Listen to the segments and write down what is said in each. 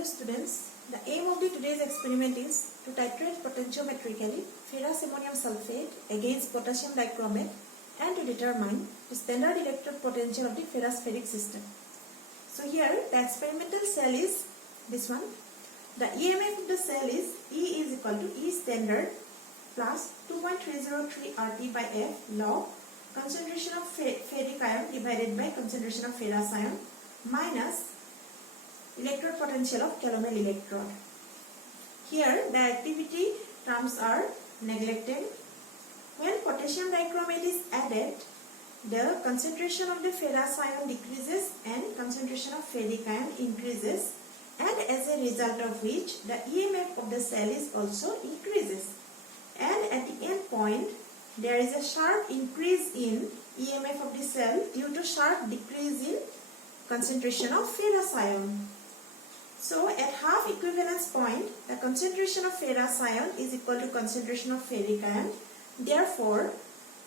Hello students, the aim of today's experiment is to titrate potentiometrically ferrous ammonium sulphate against potassium dichromate and to determine the standard electrode potential of the ferrous ferric system. So here the experimental cell is this one. The EMF of the cell is E is equal to E standard plus 2.303 RT by F log concentration of ferric ion divided by concentration of ferrous ion minus electrode potential of calomel electrode. Here the activity terms are neglected. When potassium dichromate is added, the concentration of the ferrous ion decreases and concentration of ferric ion increases, and as a result of which the EMF of the cell is also increases. And at the end point, there is a sharp increase in EMF of the cell due to sharp decrease in concentration of ferrous ion. So at half equivalence point, the concentration of ferrous ion is equal to concentration of ferric ion. Therefore,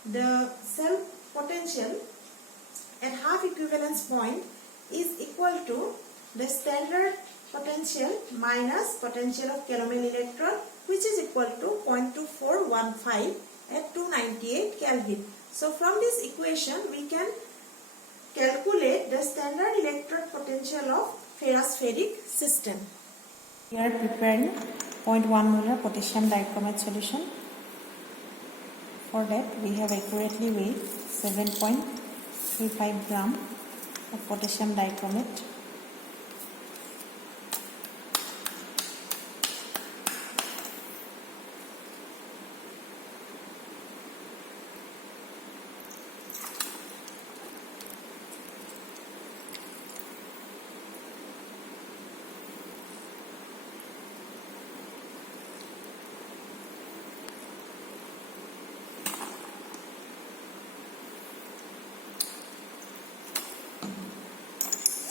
the cell potential at half equivalence point is equal to the standard potential minus potential of calomel electrode, which is equal to 0.2415 at 298 Kelvin. So from this equation, we can calculate the standard electrode potential of ferrous ferric system. We are preparing 0.1 molar potassium dichromate solution. For that, we have accurately weighed 7.35 gram of potassium dichromate.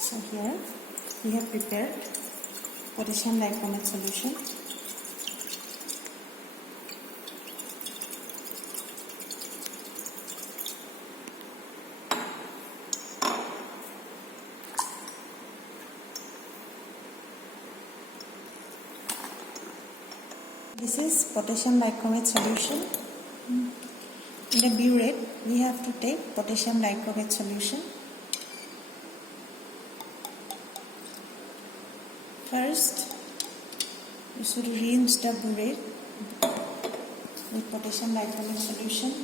So here we have prepared potassium dichromate solution. This is potassium dichromate solution. In the burette, we have to take potassium dichromate solution. First, you should rinse the burette with potassium dichromate solution.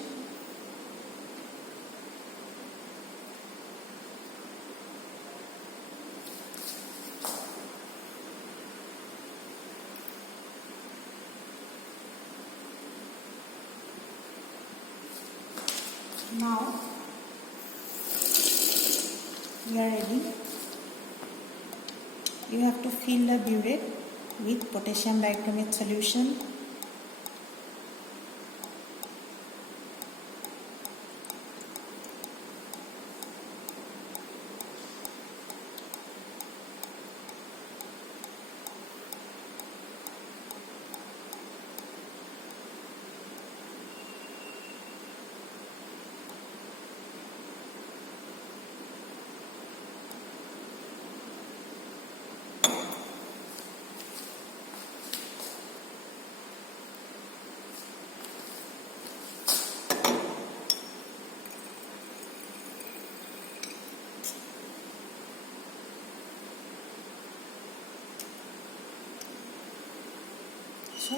Now, we are ready. You have to fill the burette with potassium dichromate solution. So,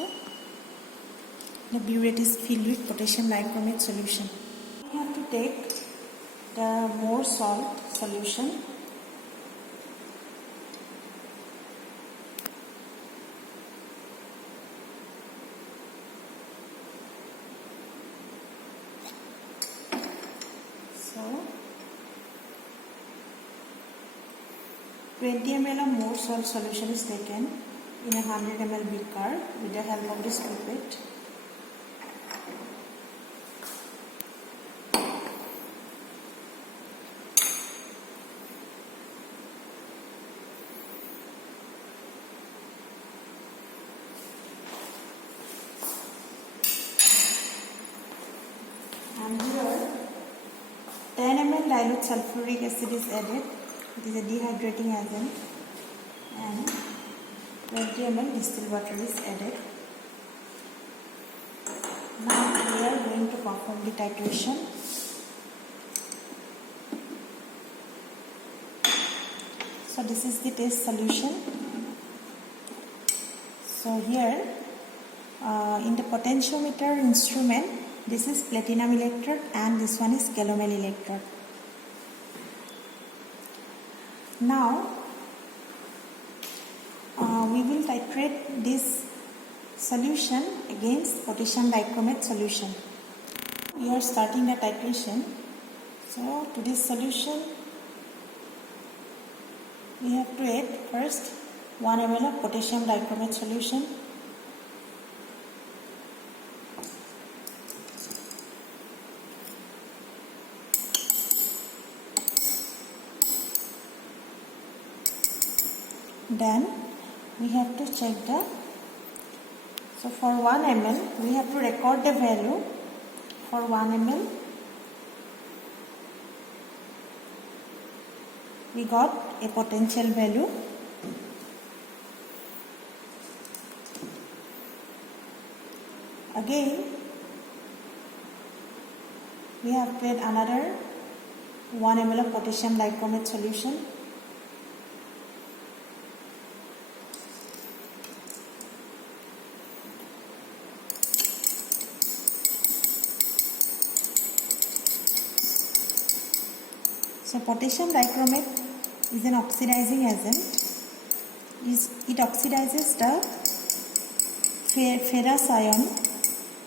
the burette is filled with potassium dichromate solution. We have to take the more salt solution. So, 20 ml of more salt solution is taken in a 100 ml beaker with the help of this pipette. And here 10 ml dilute sulfuric acid is added. It is a dehydrating agent, and 20 ml distilled water is added. Now we are going to perform the titration. So this is the test solution. So here in the potentiometer instrument, this is platinum electrode and this one is calomel electrode. Now we will titrate this solution against potassium dichromate solution. We are starting the titration. So to this solution we have to add first 1 ml of potassium dichromate solution. Then we have to check so for 1 ml we have to record the value. For 1 ml we got a potential value. Again we have to add another 1 ml of potassium dichromate solution. So potassium dichromate is an oxidizing agent. It oxidizes the ferrous ion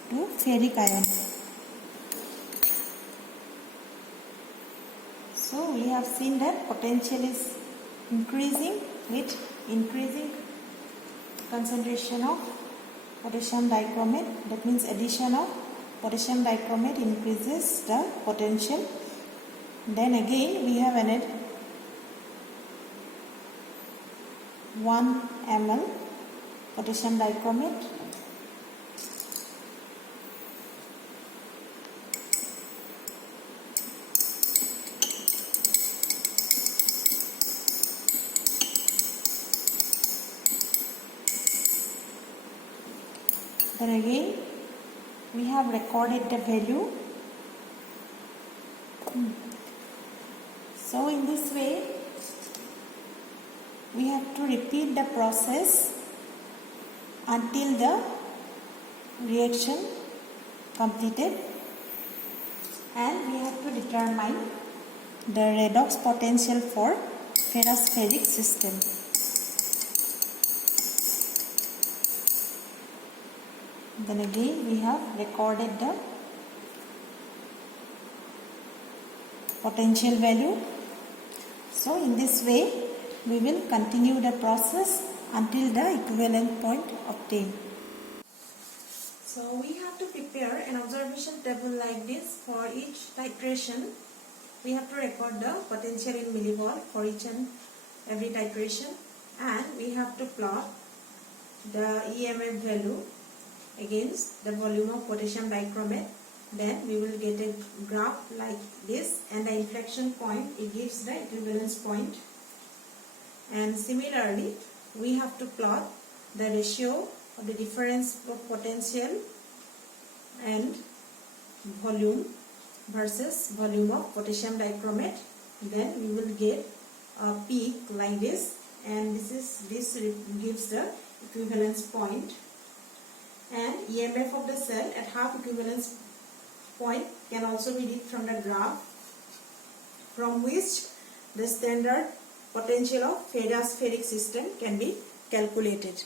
to ferric ion. So we have seen that potential is increasing with increasing concentration of potassium dichromate. That means addition of potassium dichromate increases the potential. Then again we have added 1 ml potassium dichromate. Then again we have recorded the value. So in this way we have to repeat the process until the reaction completed, and we have to determine the redox potential for ferrous ferric system. Then again we have recorded the potential value. So in this way we will continue the process until the equivalent point obtained. So we have to prepare an observation table like this for each titration. We have to record the potential in millivolt for each and every titration, and we have to plot the EMF value against the volume of potassium dichromate. Then we will get a graph like this, and the inflection point, it gives the equivalence point. And similarly we have to plot the ratio of the difference of potential and volume versus volume of potassium dichromate. Then we will get a peak like this, and this gives the equivalence point. And EMF of the cell at half equivalence point can also be read from the graph, from which the standard potential of ferrous ferric system can be calculated.